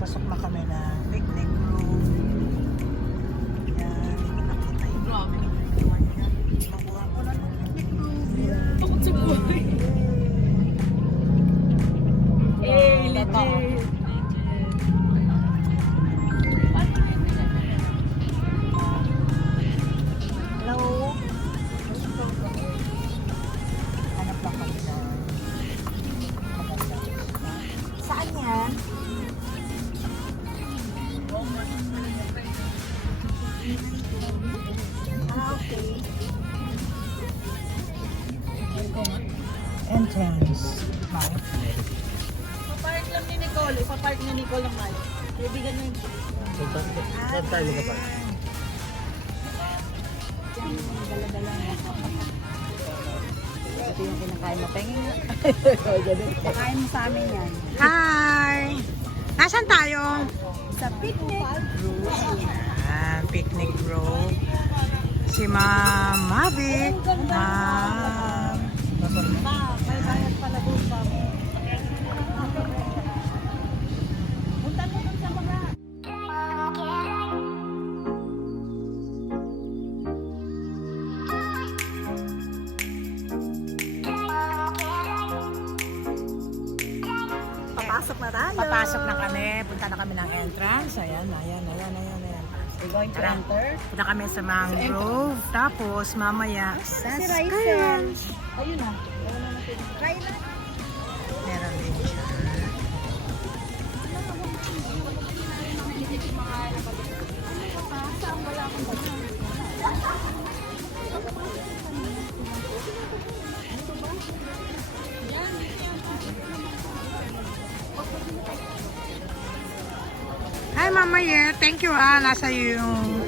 Papasok na kami na picnic room. Yan, hindi ko nakita yung Grabe. Nakuha ko na ng picnic room. Takot sa buhay. Eh, legit. Hello? Hanap lang kami na maganda. Saan yan? Ah, okay. Entrance. Ma'am. Papark lang ni Nicole. Papark ni Nicole ang mal. Kaibigan mo yung Saan tayo ka pa? dala-dala mo. Ito yung kinakain mo. Pengin nga. Pakain mo sa amin yan. Hi! Nasaan tayo? Sa picnic. Yan, picnic room. Si Ma'am Mavic. Ma'am. May bayad pala doon pa. Punta mo dun sa mga. Papasok na tayo. Papasok na kami. Punta na kami ng entrance. Ayan. We're going to Tara. enter. Punta kami sa mangrove. Tapos mamaya. Si Raisen. Ayun na. Try na. Meron din siya. Hi Mama Ye, thank you nasa yung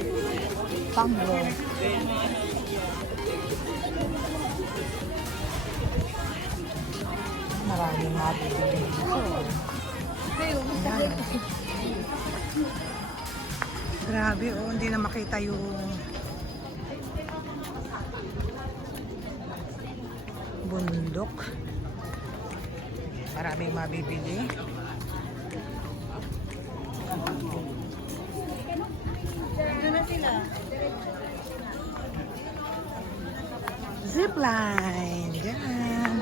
panglo. Maraming mabibili dito. Ayan. Grabe hindi na makita yung bundok. Maraming mabibili. Ano na sila? Zipline. Yan.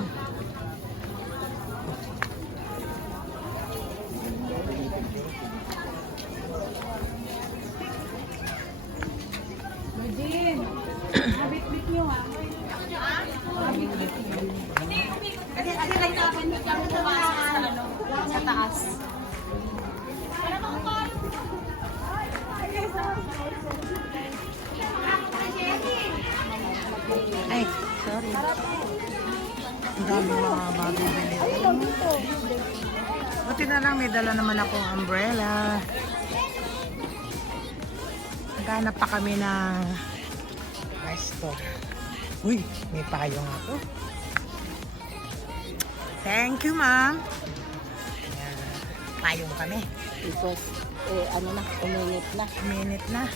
Virgin. Habit-bit nyo ha. Habit-bit nyo. Kasi lang sa taas. Ay, sorry. Ang dami mga mabibili. Buti na lang may dala naman akong umbrella. Naghanap pa kami ng resto. Uy, may payong ako. Thank you, ma'am. Ayan, payong kami. Because, ano na, uminit na. Minute na.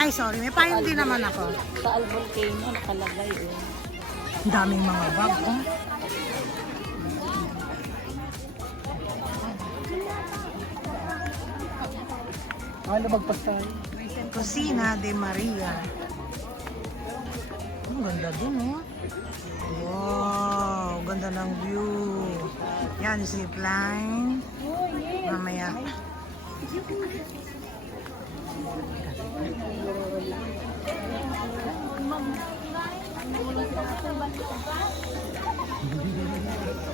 Ay, sorry. May payong din naman ako. Sa Volcano, nakalagay eh. Ang daming mga bag, oh. Ano magpasay? Cocina de Maria. Ang ganda dun, oh. Wow, ganda ng view. Yan, zipline. Mamaya.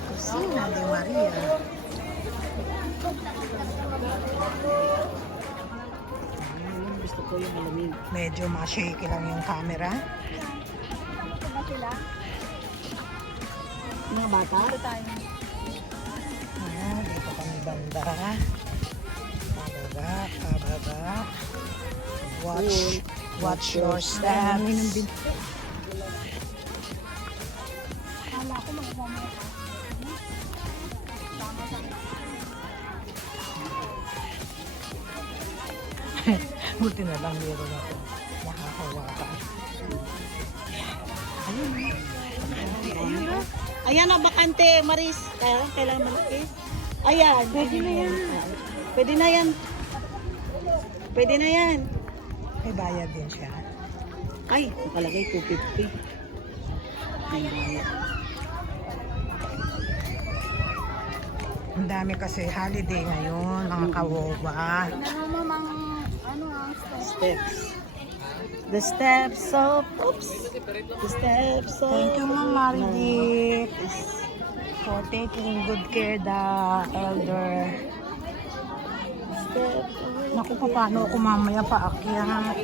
Cocina de Maria. Gusto ko yung malamig. Medyo ma-shaky lang yung camera. Mga bata? Dito tayo. Dito kami banda. Pababa. Watch your steps. Kala ko magmamaya ka. Buti na lang meron ako. Nakakawa ka. Ayun. Ayun na. Ayan na, bakante, Maris. Kailangan malaki. Ayan. Pwede na yan. Pwede na yan. Pwede na yan. May bayad din siya. Ay, nakalagay 250. Ay, Ang dami kasi holiday ngayon, mga kawoba. steps. The steps of, oops. The steps of. Thank you, Ma'am Maridit, for taking good care the elder. Steps of. Naku, paano ako mamaya paakyat?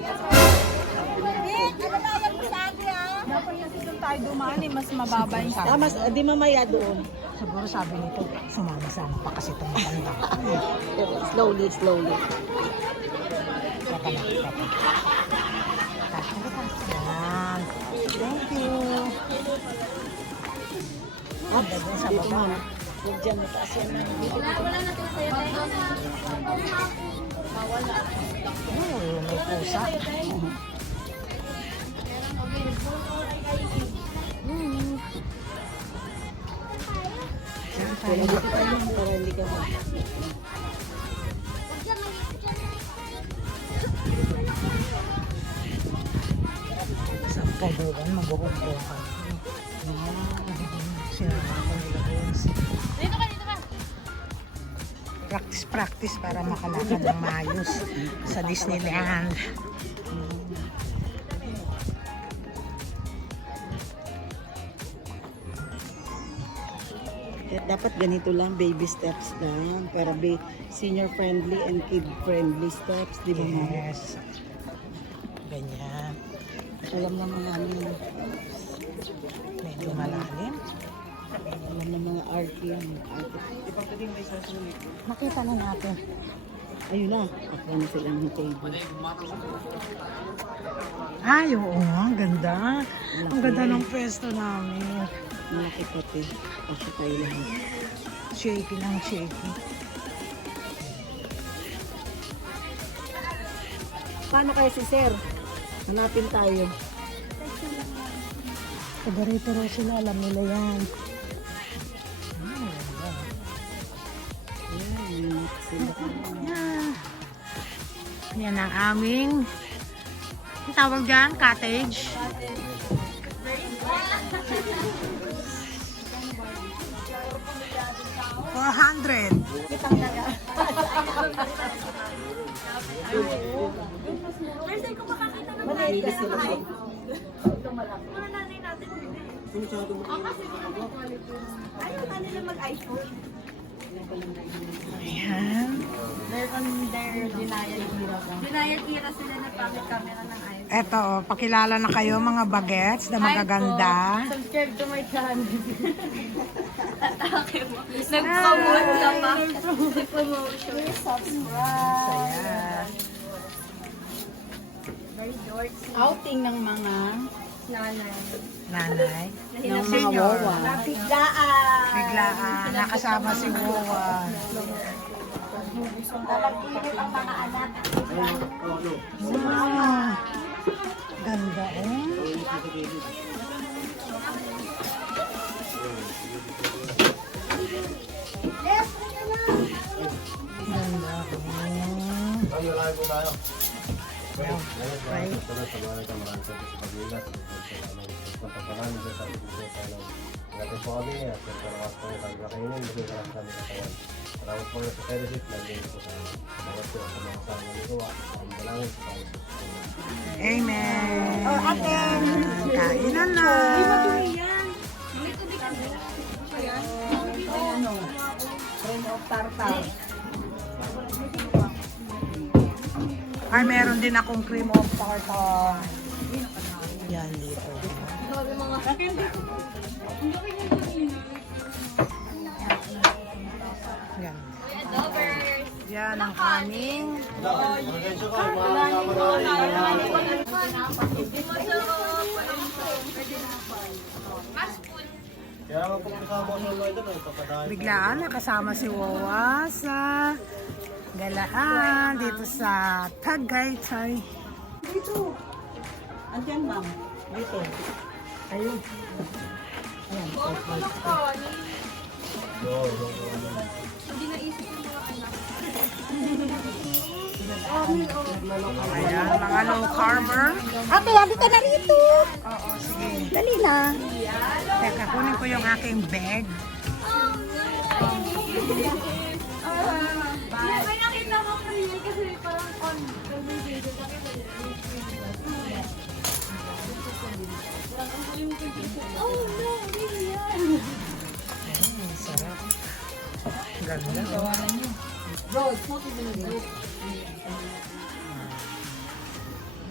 tayo dumaan eh, mas mababa yung Ah, mas, di mamaya doon. Siguro sabi nito, sumama-sama pa kasi itong matanda. Slowly, slowly. Teka lang, teka. Yan. Thank you. Ah, Dagdag sa baba. Huwag dyan, mataas yan. Oh, may pusa. Yan tayo. Para hindi ka mo. Sa kabuuan, mag-uumpuan ka. Sinama ko nila bones. Practice para makalakad ng maayos sa Disneyland. Dapat ganito lang, baby steps lang. Para be senior friendly and kid friendly steps. Di ba mo? Yes. Ganyan. Alam naman namin. Medyo malalim. Alam ng mga RT yan. Makita na natin. Ayun na. Ako na sila ng table. Ay, oo nga. Ang ganda. Ang ganda ng pwesto namin. Malaki pati. Kasi tayo lang. Shaky lang, shaky. Paano kaya si Sir? Hanapin tayo. Paborito raw sila. Alam nila yan. Yan. Sila. Yan. Yan ang aming ang tawag dyan, cottage. $400. Maliit ka sila. Ayan. They're on their denial era. Denial era sila na pangit camera ng iPhone. Eto, pakilala na kayo mga bagets na magaganda. Subscribe to my channel. Atake mo. Nag-promote ka pa. Nag-promotion. Saya. Outing ng mga nanay. Nanay. Ng mga Senior. wawa. Biglaan. Biglaan. Nakasama si Wowa. Napag-init ang mga anak. Wow. Ganda eh. Ganda oh. Ay, wala po tayo. Right. Salamat po kami at salamat po kami kakainin. Salamat po sa fellowship. Salamat po sa mga kasama ng gawa. Salamat po. Amen. Kainan na. Friend of tartar. Ay, meron din akong cream of tartar. Yan dito. Yan. Yan ang aming Kaya nga po kasama ko sa mga ito, papadahin. biglaan nakasama si Wawa sa galaan dito sa Tagaytay. Dito. Andiyan, ma'am. Dito. Ayun. Hindi naisip yung mga anak. Ayan, mga low carber. Ate, habi ka na rito. Oo, sige. Dali na. Teka, kunin ko yung aking bag. May nakita ko pa rin kasi parang on the video. Oh no, hindi yan. Ayan, sarap. Ganda.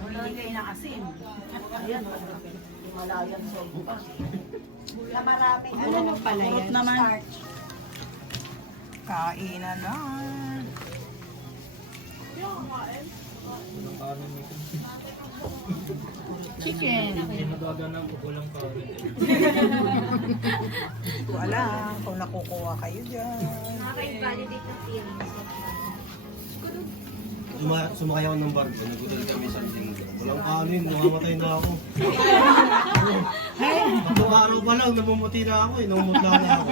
Hindi kayo na asin. Ayan. Himalayan soba. Na maraming ano pala yan? Naman. Kainan na. Chicken. Hindi ko alam kung nakukuha kayo dyan. Nakaka-invalidate ng feelings. Sumakay ako ng barko, nagudol kami sa linggo. Walang kanin, namamatay na ako. Tatlong araw pa lang, namumuti na ako eh, namumutla na ako.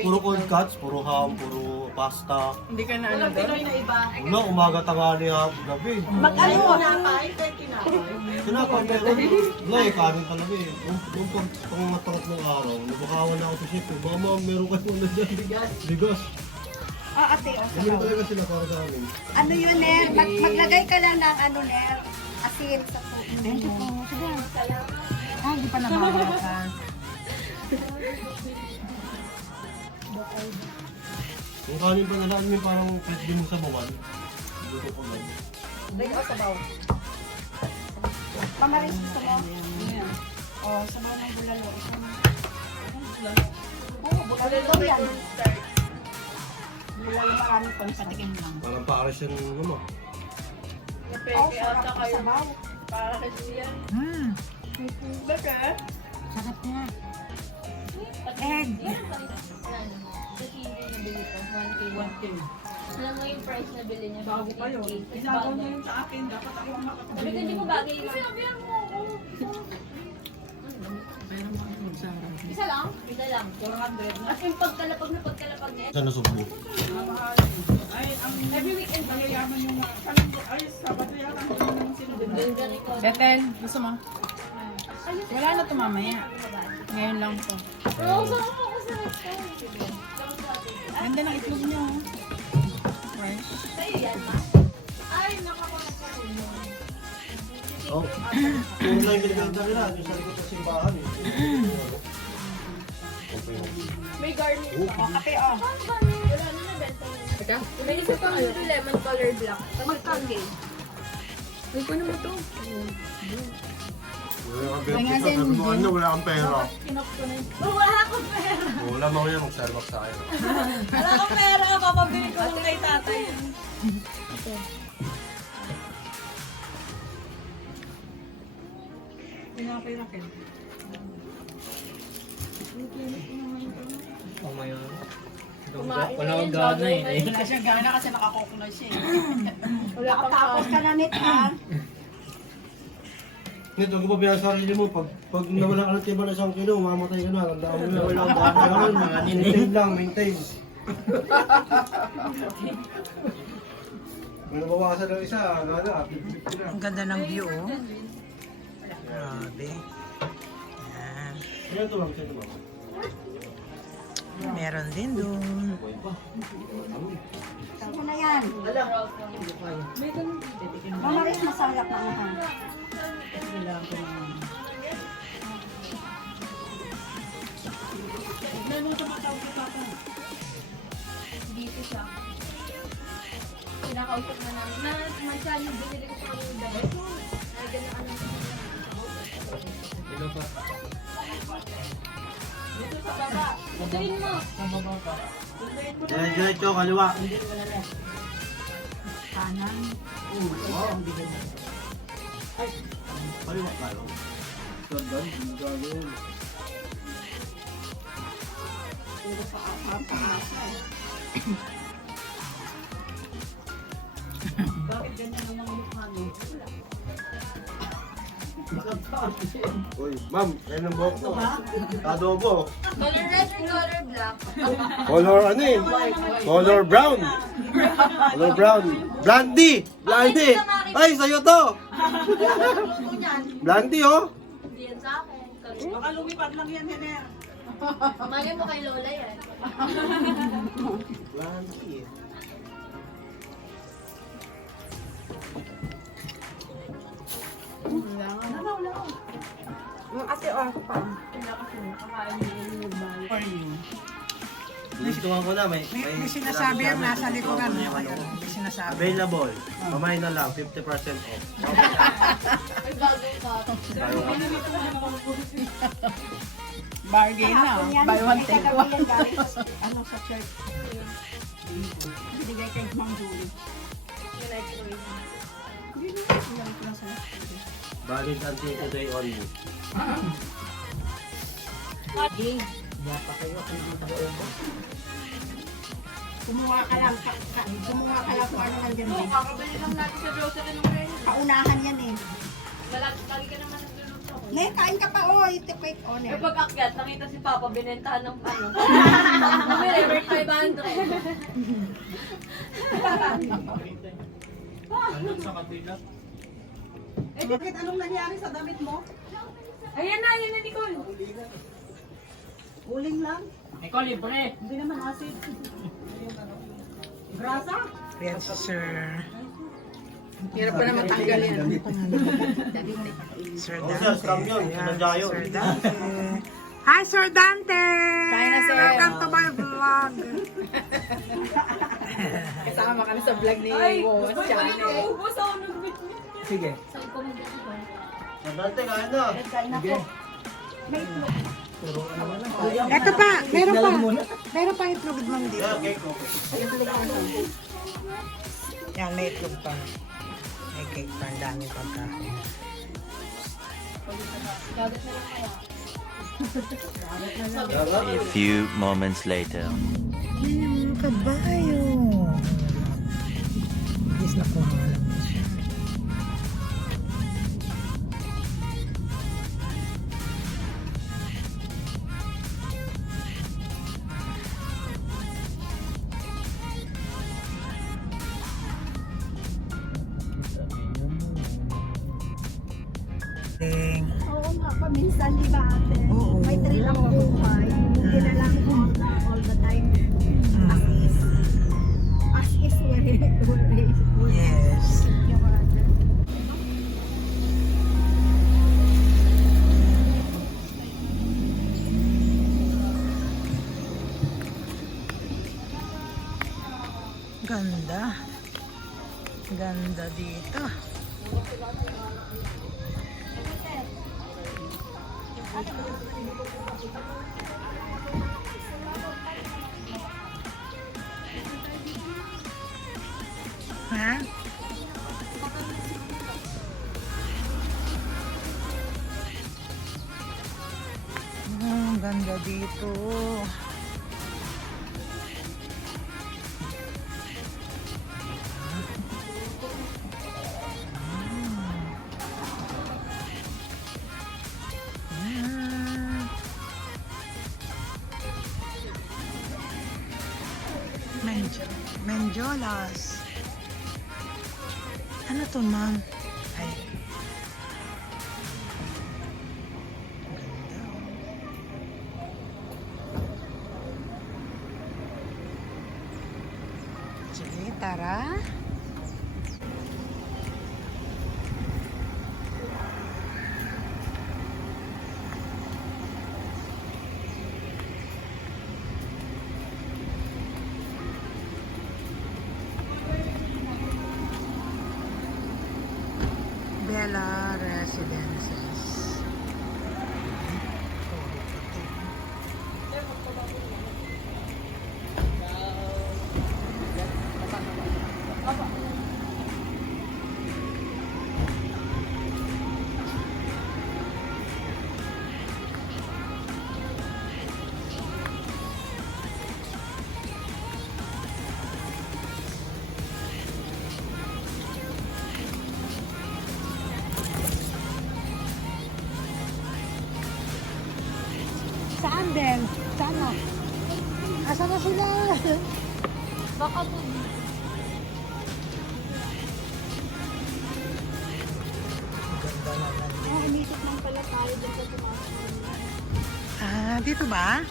Puro cold cuts, puro ham, puro pasta. Hindi ka na ano doon? Wala, umaga, tanghali, hapon, gabi. Mag-ano mo na? Tinapag meron. Wala eh, kanin talaga eh. Yung pangatangat ng araw, nabakawan na ako sa ship eh. Baka meron kayo na dyan. Bigas. Ate. Ganyan talaga sila para sa amin. Ano yun, Ner? Maglagay ka lang ng ano, Ner? Asin sa tubig. Thank you po. Sige. Ah, hindi pa nababasa. Yung kanin pa nalaan mo parang pwede mo sa bawan. Dito ko lang. Lagay ko sa baw. Pamarin gusto mo? O, sabaw ng bulalo. Oo, bulalo yan. Bulalo marami pang patikim lang. Parang pares yan naman. Oo, sarap ang sabaw. Sarap niya. Egg. Alam mo yung price na bili niya? Bago pa yun. Isabaw na yun sa akin. Dapat ako makapagod. Sabi ko, hindi mo bagay yun. Sinabihan mo ako. Isa lang? Isa lang. 400. As in, pagkalapag niya. Saan nasublo? Every weekend ba yayaman yung Sabado yata yung sinubin. Betel, gusto mo? Wala na ito mamaya. Ngayon lang po. Oo, sama mo ako sa restaurant. Ganda ng itlog niyo. Fresh. Sa'yo yan, ma? Ay, nakakulat ka rin. Oh. Yung lang yung pinaganda nila, yung sa likod ng simbahan eh. May garnish. Kape, oh. Paano ba may wala na nabenta yun? Teka, may isa pang lemon color black. Magkagay. Ay, paano mo to? Wala kang pera. Sabi mo ano, wala kang pera. Wala akong pera. Wala mo yan, mag-Starbucks sa akin. Wala akong pera. Papabili ko lang kay tatay. Pinapirakin. Wala akong gana eh. Wala siyang gana kasi nakakukulay siya. Wala pang Tapos ka na nit, ha? Nito, kung pabihan sa sarili mo, pag nawala ka ng tiba na 1 kilo, mamatay ka na. Tandaan mo na. Wala kang gana. Maintain lang, maintain. Kung nabawasan ng isa, nada, 50 na. Ang ganda ng view, oh. Grabe. Yan. Yan ito lang sa'yo naman. Meron din doon. Saan na yan? Mamaris, masarap na naman. Dito siya. Kinakausap na namin. Mansyan yung binili ko sa kanila dapat. Ay, ganyan ka lang. Dito sa baba. Ituin mo. Diretso, kaliwa. Kanan. Kaliwa tayo. Bakit ganyan ang mga mukha mo? Uy, ma'am, yan ang buhok mo. Adobo. Color red or color black? Color ano eh? Color brown. Color brown. Blandy! Blandy! Ay, sa'yo to! Blandy oh! Hindi yan sa akin. Color. Baka lumipad lang yan, Hener. Mali mo kay Lola yan. Blandy eh. Gustuhan ko na, may May sinasabi yung nasa likuran. Ayan, may sinasabi. available. Mamay na lang, 50% off. May bago pa. Bargain na. Buy one take one. Ano sa church? Binigay kay Ma'am Julie. Valid until today only. Kumuha ka lang, kumuha ka lang kung ano nandyan din. Kakabili lang natin sa grocery ng ngayon. Paunahan yan eh. Lagi ka naman nagluluto. Ne, kain ka pa, oh, ito quick on Eh eh. pag akyat, nakita si Papa, binentahan ng ano. Bumili, worth 500. Eh, bakit anong nangyari sa damit mo? Ayan na, Nicole. Uling lang? Nicole, libre. Hindi naman acid. Grasa? Yan si Sir. Hirap pa naman tanggalin. Sir Dante. Ayan, Sir Dante. Hi, Sir Dante! Kain na, sir. Welcome to my vlog. Kasama ka na sa vlog ni Wowas Channel. Ubus ako nag-bit niya. Sige. Saan ko mag-bit? Sandante, kain na. Kain na po. May itlog. Ito pa, meron pa. Meron pa itlog mo dito. Yeah, cake ko. Yan, may itlog pa. May cake pa, ang daming pagkain. Gagat na lang kaya. A few moments later. Yan yung mga kabayo. Yes, nakuha lang mo siya. Oo nga, paminsan di ba ate? Oo. May thrill ang buhay. Hindi na lang all the time. As is always. Yes. Yung brother. Ganda. Ganda dito. Ha? Ang ganda dito. Menjolas. Ano to, ma'am? Ay. Ganda. Sige, tara. Bella Residences. Yan din. Sana. Asa na sila? Baka po. Ganda naman. Oh, umisip lang pala tayo dun sa tumasok. Ah, dito ba?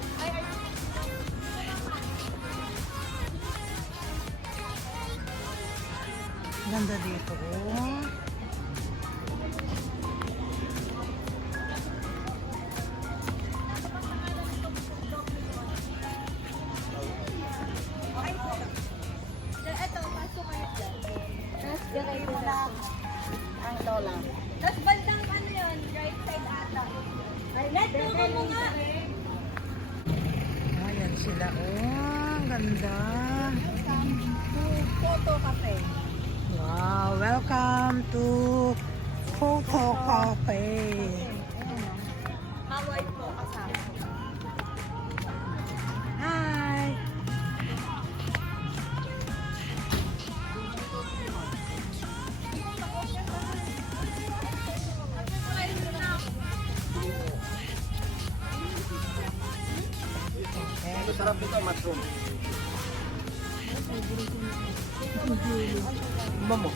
Ganda dito. Oh. Ito, pasok kayo dyan. Tapos diretso na. Ang lola. Tapos bandang ano yun, right side ata. Let go mo nga. Ayan sila. Oh, ang ganda. Photo cafe. Wow, welcome to Photo Cafe. Hawaii po kasama. Hi! Ito sarap ito, mushroom. Iba mo.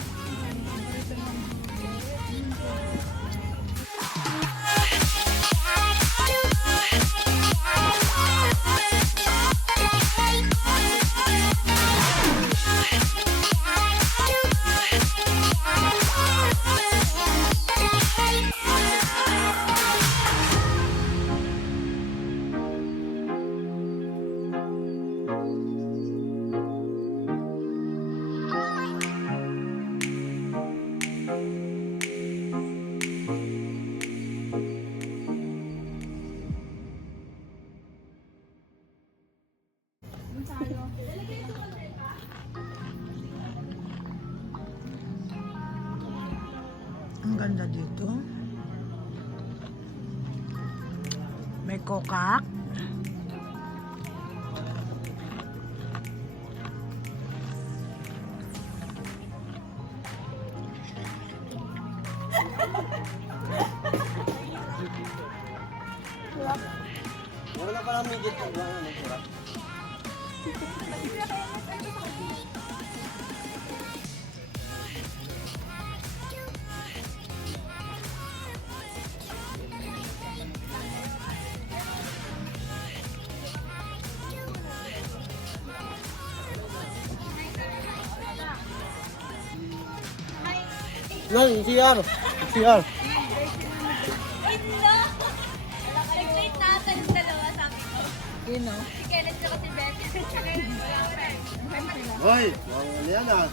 Ang ganda dito. May kokak. Wala pa lang midget na buwan na sarap. No, CR. CR. Nag-late natin yung dalawa, sabi ko. You know? Si Kenneth tsaka si Beth. Tsaka yung dalawa. Hoy, ano yan ah?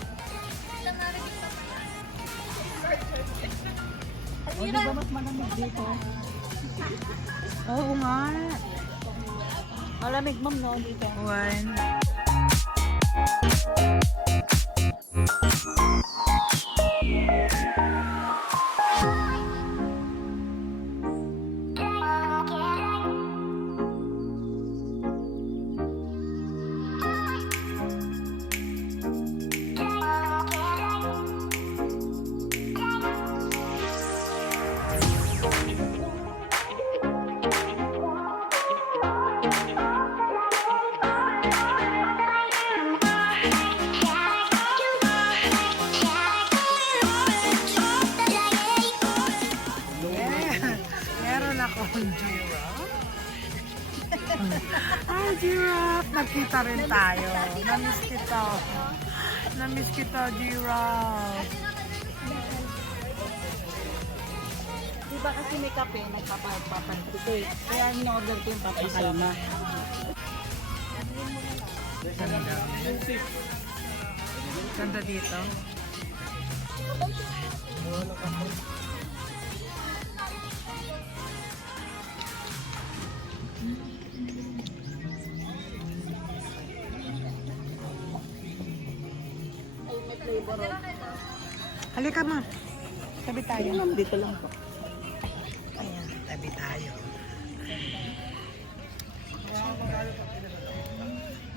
O, di ba mas malamig dito? Oo nga. Malamig, ma'am, no, dito. One. Meron akong giraffe. Hi, giraffe! Nagkita rin tayo. Namiss kita. Namiss kita, giraffe. Di ba kasi may kape, nagpapapantik eh. Kaya in-order ko yung papakalma. Ganda. Ganda dito. Halika ma. Tabi tayo. Dito lang po. Ayan, tabi tayo.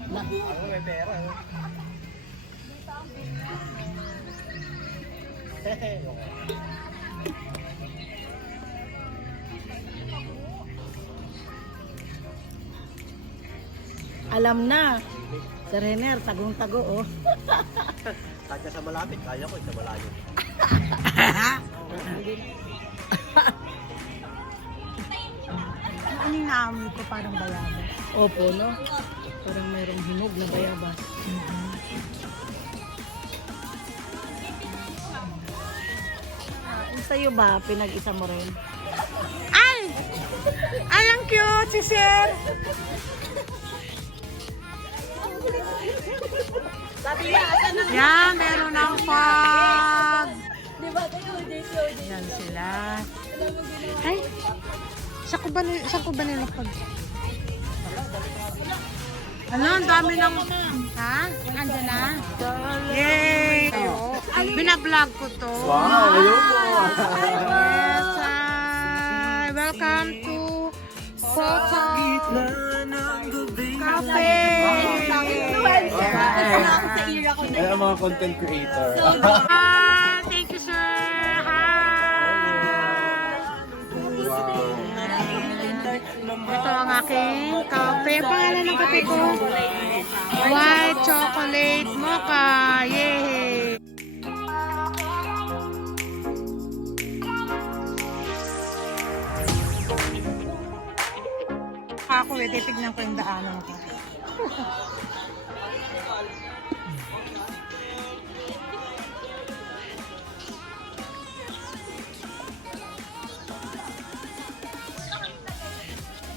May pera. Alam na. Sir Henner, tagong-tago, oh. Kahit sa malapit, kaya ko sa malayo. Ano yung naamoy ko parang bayabas? Opo, no? Parang merong hinog na bayabas. Yung sa'yo ba, pinag-isa mo rin? Ay! Ay, ang cute si Sir! Yan, meron ng fog! Yan sila. Ay! Saan ko ba nilapag? Ano, ang dami ng... Ha? Andyan na? Yay! Binablog ko to. Wow, ayun po. Yes, hi! Welcome to Photo Cafe! Ay, ang mga content creator. Hi! Thank you, sir! Hi! Ito ang aking kape. Pangalan ng kape ko? White chocolate mocha. Yay! Ako titignan ko yung daanan ko.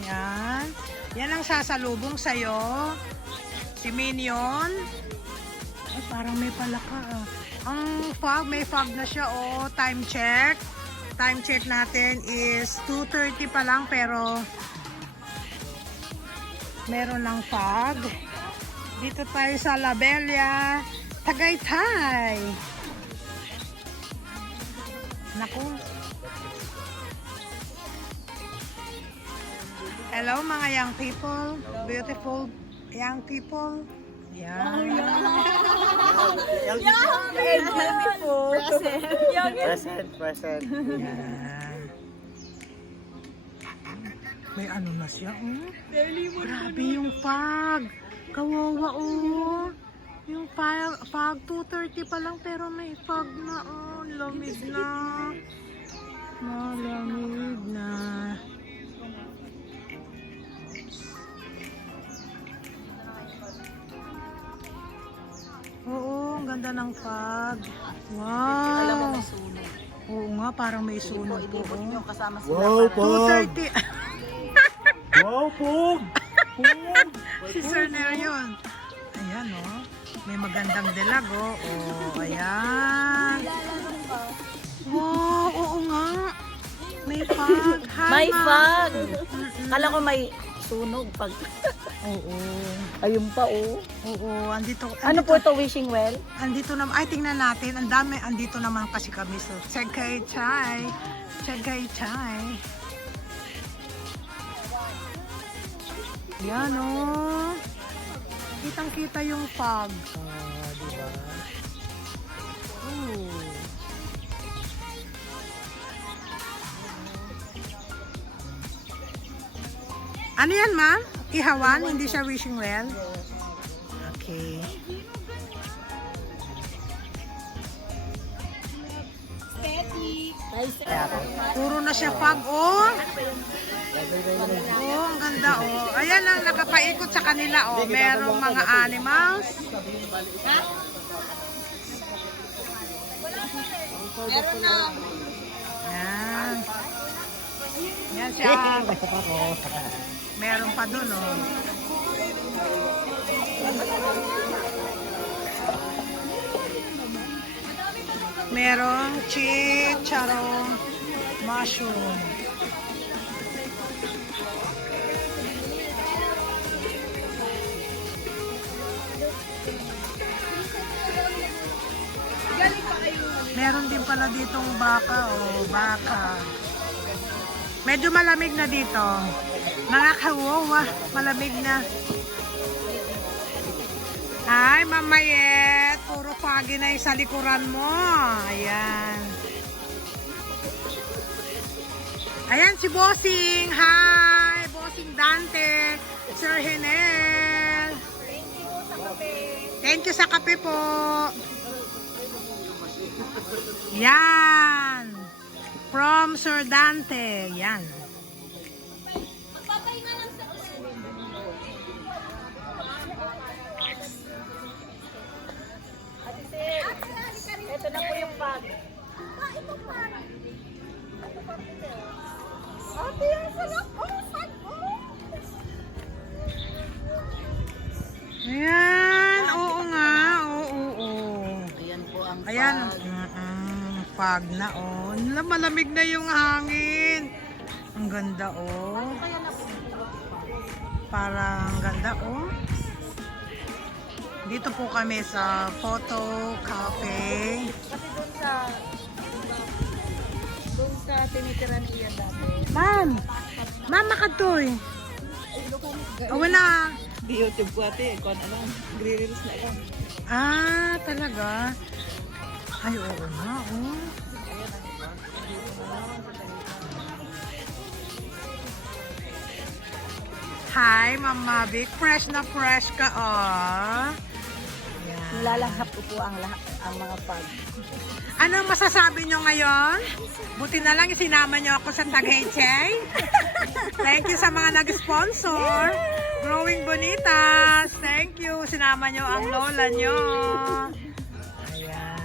Yan. Yan ang sasalubong sa'yo. Si Minion. Ay, parang may palaka. Ang fog, may fog na siya. Oh, time check. Time check natin is 2:30 pa lang pero meron ng fog. Dito tayo sa La Bella, Tagaytay. Naku. Hello mga young people, beautiful young people. Yan. Present. Yan. May ano na siya, oh. Grabe yung fog. Kawawa, oh. Yung fog, 2:30 pa lang pero may fog na, oh. Lamig na. Malamig na. Oo, ang ganda ng fog. Wow. Oo nga, parang may sunog po. Oh. Kasama Wow, Pog! 2:30. Wow, Pog! Si Sir Nerion. Ayan, oh. May magandang dilag, oh. Oh, ayan. Wow, oo nga. May fog. Hi, May ma'am. fog! Kala ko may sunog pag... Oo. Ayun pa, oh. Oo, andito. Ano po ito, wishing well? Andito naman. Ay, tingnan natin. Ang dami. Andito naman kasi kami. So, Chegay Chai. Chegay Chai. Yan, oh. Kitang-kita yung fog. Diba? Ooh. Ano yan, ma'am? Ihawan? Hindi siya wishing well? Okay. Puro na siya fog, oh. Oh, ang ganda, oh. Ayan ang nakapaikot sa kanila, oh. Merong mga animals. Meron na. Yan. Yan siya. Meron pa dun, oh. Merong chicharong mushroom. Meron din pala ditong baka, oh, baka. Medyo malamig na dito. Mga kawawa, malamig na. Ay, mamayet. Puro foggy na yung sa likuran mo. Ayan. Ayan si Bossing. Hi, Bossing Dante. Sir Henel. Thank you sa kape po. Yan. From Sir Dante. Yan. Ito na po yung bag. Ate, ang sarap. Ayan. Oo nga. Oo. Ayan po ang Ayan. bag. Pag na oh. Malamig na yung hangin. Ang ganda oh. Parang ganda oh. Dito po kami sa Photo Cafe. Kasi doon sa tinitira niya dati. Ma'am! Ma'am, makatoy. Wala. Di YouTube ko ate, kung ano, gre-release na lang. Ah, talaga? Ay, oo nga, oh. Hi, Ma'am Mavic. Fresh na fresh ka, oh. Yan. Nilalanghap ko po ang mga pag. Anong masasabi nyo ngayon? Buti na lang isinama nyo ako sa Tagaytay. Thank you sa mga nag-sponsor. Growing Bonitas. Thank you. Sinama nyo ang lola nyo. Ayan.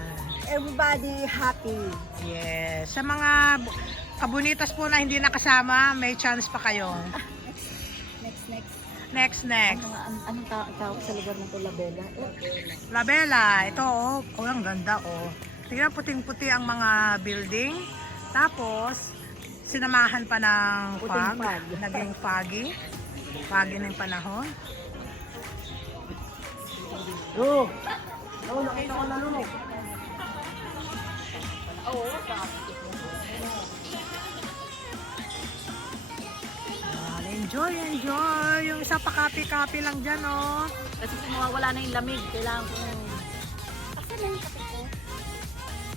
Everybody happy. Yes. Sa mga kabunitas po na hindi nakasama, may chance pa kayo. Next. Anong tawag sa lugar ng Labela? Labela. Ito, oh. Oh, ang ganda, oh. Tingnan, puting-puti ang mga building. Tapos, sinamahan pa ng Puting fog. fog. Naging foggy. Foggy na yung panahon. Yo! Nakita ko na luno. Enjoy. Yung isa pa kapi-kapi lang dyan, oh. Kasi kung mawawala na yung lamig, kailangan ko.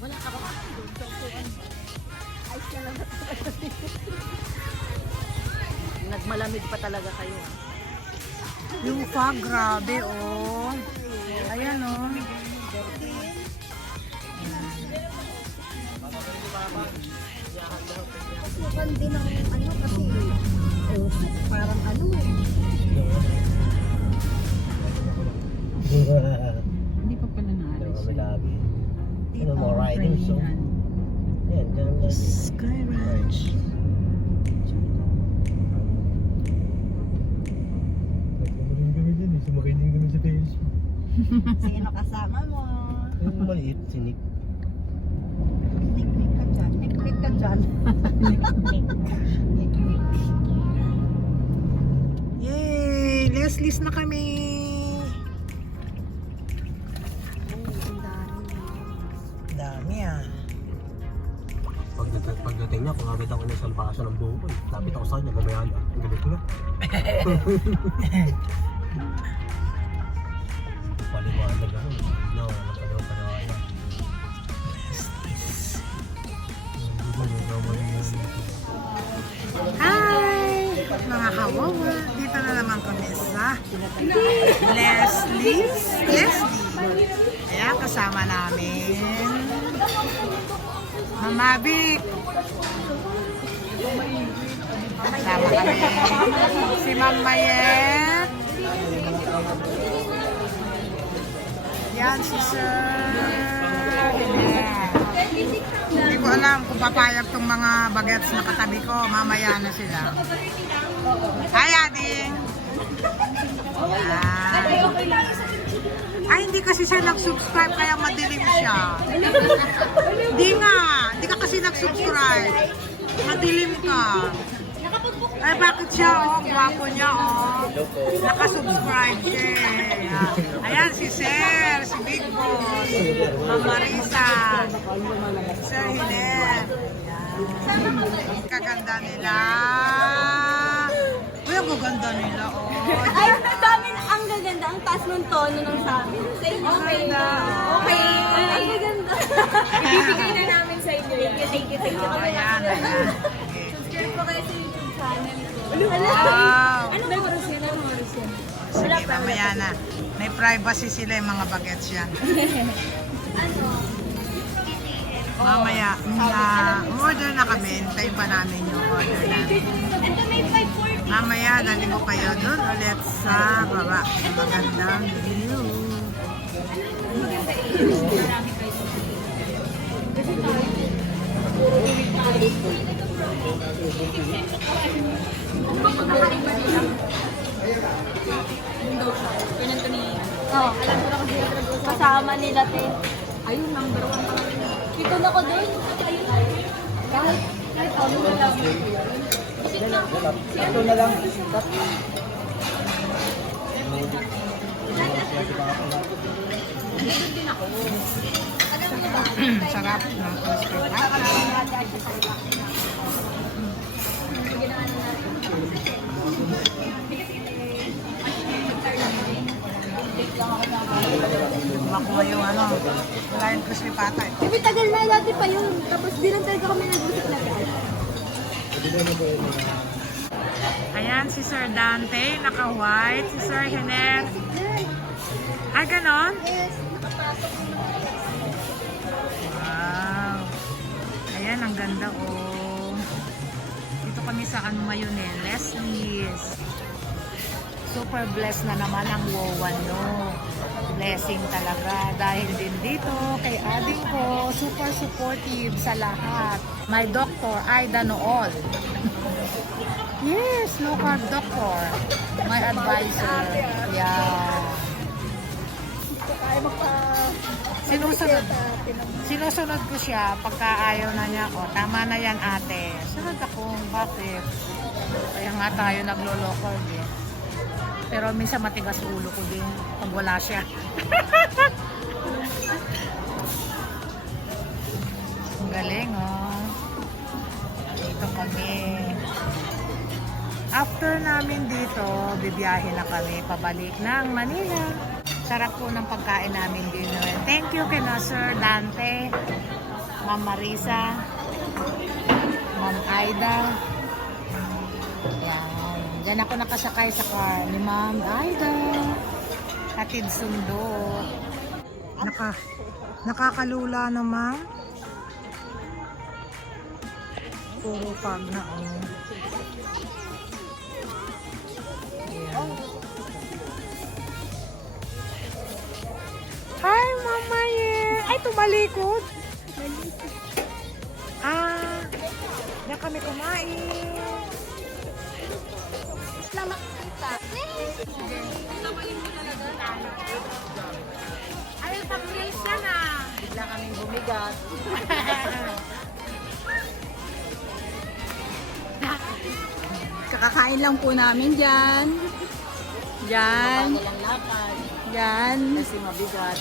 Wala ka ba? Ayos na lang. Nagmalamig pa talaga kayo. Yung fog, grabe, oh. Ayan, oh. Mukhang din ang ano kasi parang ano eh. Hindi pa pala naalis. Kami lagi. Ano mo riding so? Yan, dyan lang. Sky Ranch. Kami dyan eh. Sumakay din kami sa Facebook. Sino kasama mo? Yung maliit, sinik. Niknik ka dyan. Niknik ka dyan. Yay! Leslie's na kami. Dami, ah. Pagdating niya, kung nakita ko na isang paso ng buko, lapit ako sa kanya, mamaya na. Ang galit na. Paliwanag ako. No, paliwanag. Hi! Mga kawawa. Dito na naman kami sa Leslie's. Ayan, kasama namin. Mamabik. Kasama kami. Si Ma'am Mayet. Yan, si Sir. Ayan. Hindi ko alam kung papayag tong mga bagets na katabi ko. Mamaya na sila. Hi, Ading! Yan. Ay, hindi kasi siya nag-subscribe kaya madilim siya. Hindi ka kasi nag-subscribe. Madilim ka. Ay, bakit siya, oh? Gwapo niya, oh. Nakasubscribe siya. Ayan, si Sir, si Big Boss, Ma'am Marisa, Sir Hinen. Kaganda nila. Uy, ang gaganda nila, oh. Ay, ang dami na, ang gaganda, ang taas ng tono ng sabi. Okay. Okay. Ang gaganda. Ibibigay na namin sa inyo. Thank you. Ayan. Subscribe po kayo sa YouTube channel ko. Wow. Anong oras yan? Sige, mamaya na. May privacy sila yung mga bagets yan. Mamaya, order na kami. Hintayin pa namin yung order namin. Ito may 540. Mamaya, dali ko kayo doon ulit sa baba. Magandang view. Oh, kasama nila, te. Ayun, number 1 pa kami. Dito na ko doon. Ayun. Kahit ano na lang. Ito na lang. Sarap ng crispy pata. Makuha yung wala yung crispy pata. Kasi tagal na dati pa yun. Tapos di lang talaga kami nag-usap na gano'n. Ayan, si Sir Dante, naka-white. Si Sir Hener. Ah, ganon? Wow. Ayan, ang ganda, oh. Dito kami sa ano ngayon eh, Leslie's. Super blessed na naman ang wowan nyo. Blessing talaga. Dahil din dito, kay ading ko, super supportive sa lahat. My doctor, Aida Nool. Yes, no carb doctor. My advisor. Yeah. Sinusunod ko siya pagka ayaw na niya. O, tama na yan ate. Sunod ako. Bakit? Kaya nga tayo naglo-local din. Pero minsan matigas ulo ko din pag wala siya. Ang galing, oh. Dito kami. After namin dito, bibiyahe na kami pabalik ng Manila. Sarap po ng pagkain namin din. Thank you kina Sir Dante, Ma'am Marisa, Ma'am Aida. Yan. Diyan ako nakasakay sa car ni Ma'am Aida. Hatid sundo. Nakakalula naman. Puro pag na, oh. Ayan. Hi, Mama Ye! Ay, tumalikod! Ah, na kami kumain. Salamat kita. Ay, pag-race ka na! Bigla kaming bumigat. Kakakain lang po namin dyan. Dyan. Ilang lakad. Dyan. Kasi mabigat.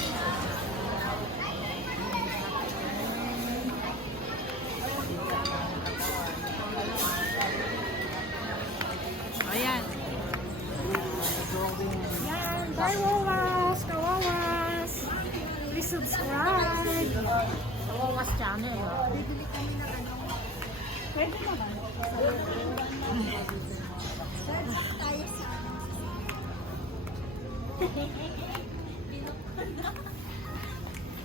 Ayan. Yan, bye Wawas! Kawawas! Please subscribe! Kawawas channel. Bibili kami ng ano. Pwede naman.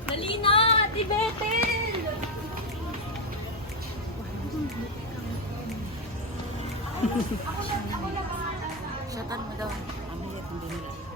Dali na! Tibetel! Shatan mo daw. Amilit, hindi nila.